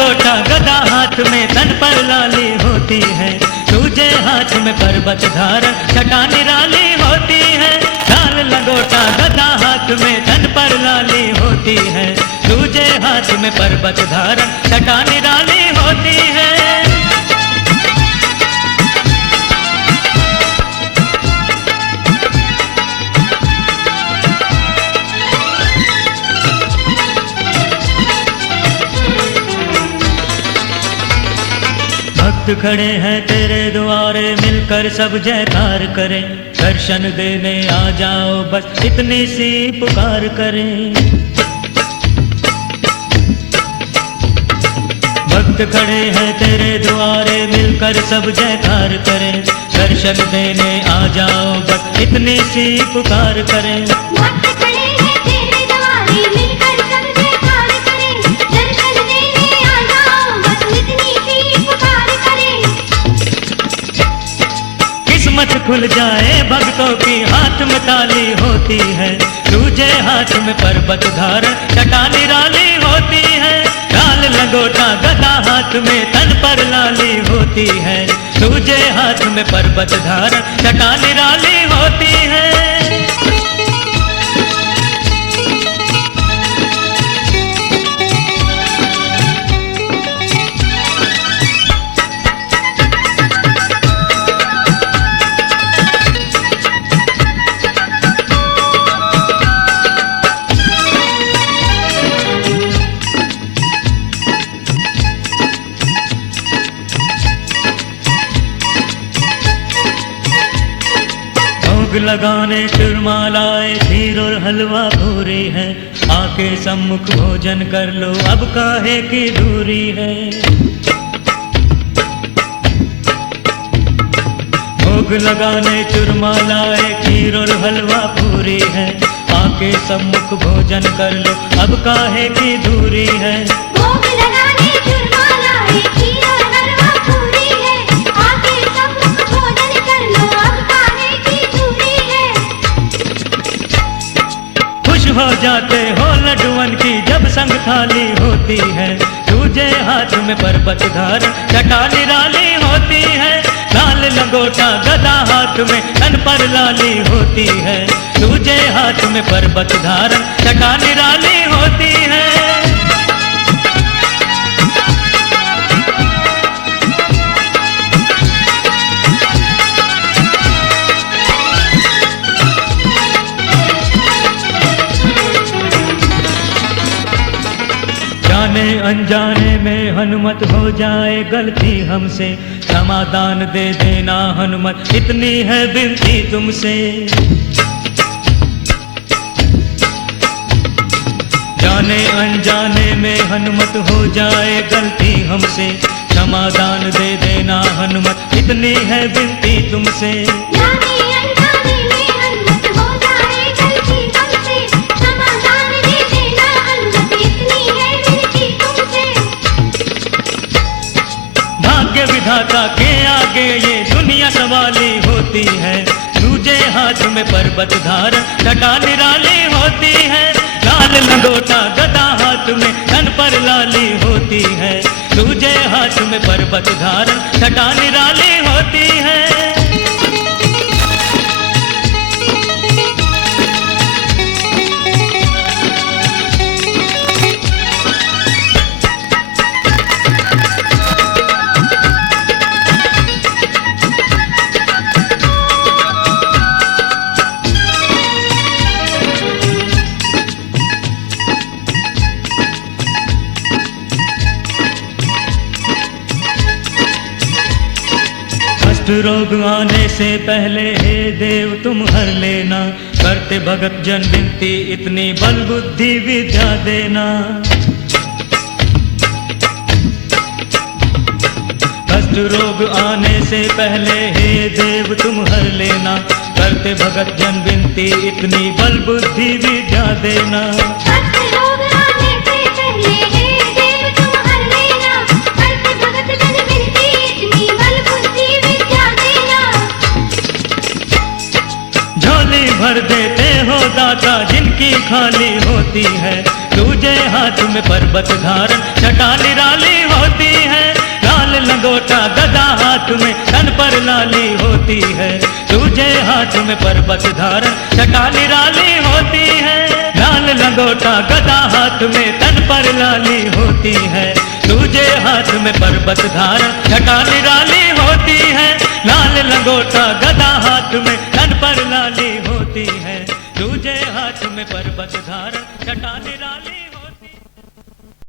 लंगोटा गदा हाथ में तन पर लाली होती है, दूजे हाथ में पर्वत धारण छटा निराली होती है। लाल लंगोटा गदा हाथ में तन पर लाली होती है, दूजे हाथ में पर्वत धारण छटा निराली होती है। भक्त खड़े हैं तेरे द्वारे, मिलकर सब जयकार करें, दर्शन देने आ जाओ बस इतनी सी पुकार करें। भक्त खड़े हैं तेरे द्वारे, मिलकर सब जयकार करें, दर्शन देने आ जाओ बस इतनी सी पुकार करें। किस्मत खुल जाए भक्तों की हाथ में ताली होती है, दूजे हाथ में पर्वत धारण छटा निराली होती है। लाल लंगोटा गदा हाथ में तन पर लाली होती है, दूजे हाथ में पर्वत धारण छटा निराली होती है। भोग लगाने चुरमालाए खीर और हलवा पूरी है, आके सम्मुख भोजन कर लो अब काहे की दूरी है। भोग लगाने चुरमालाए खीर और हलवा पूरी है, आके सम्मुख भोजन कर लो अब काहे की दूरी है। हो जाते हो लड्डुअन की जब संग थाली होती है, दूजे हाथ में पर्वत धारण छटा निराली होती है। लाल लंगोटा गदा हाथ में तन पर लाली होती है, दूजे हाथ में पर्वत धारण छटा निराली होती है। जाने अनजाने में हनुमत हो जाए गलती हमसे, समाधान दे देना हनुमत इतनी है विनती तुमसे। जाने अनजाने में हनुमत हो जाए गलती हमसे, समाधान दे देना हनुमत इतनी है विनती तुमसे। विधाता के आगे ये दुनिया सवाली होती है, दूजे हाथ में पर्वत धारण छटा निराली होती है। लाल लंगोटा गदा हाथ में तन पर लाली होती है, दूजे हाथ में पर्वत धारण छटा निराली होती है। रोग आने से पहले हे देव तुम हर लेना, करते भगत जन विनती इतनी बल बुद्धि विद्या देना। कष्ट रोग आने से पहले हे देव तुम हर लेना, करते भगत जन विनती इतनी बल बुद्धि विद्या देना। भर देते हो दाता जिनकी खाली होती है, दूजे हाथ हाथ में पर्वत धारण छटा निराली होती है। लाल लंगोटा गदा हाथ में तन पर लाली होती है। दूजे हाथ में पर्वत धारण छटा निराली होती है। लाल लंगोटा गदा हाथ में तन पर लाली होती है। दूजे हाथ में पर्वत धारण छटा निराली होती है। लाल लंगोटा गदा हाथ में तन पर लाली होती है। दूजे हाथ में पर्वत धारण छटा निराली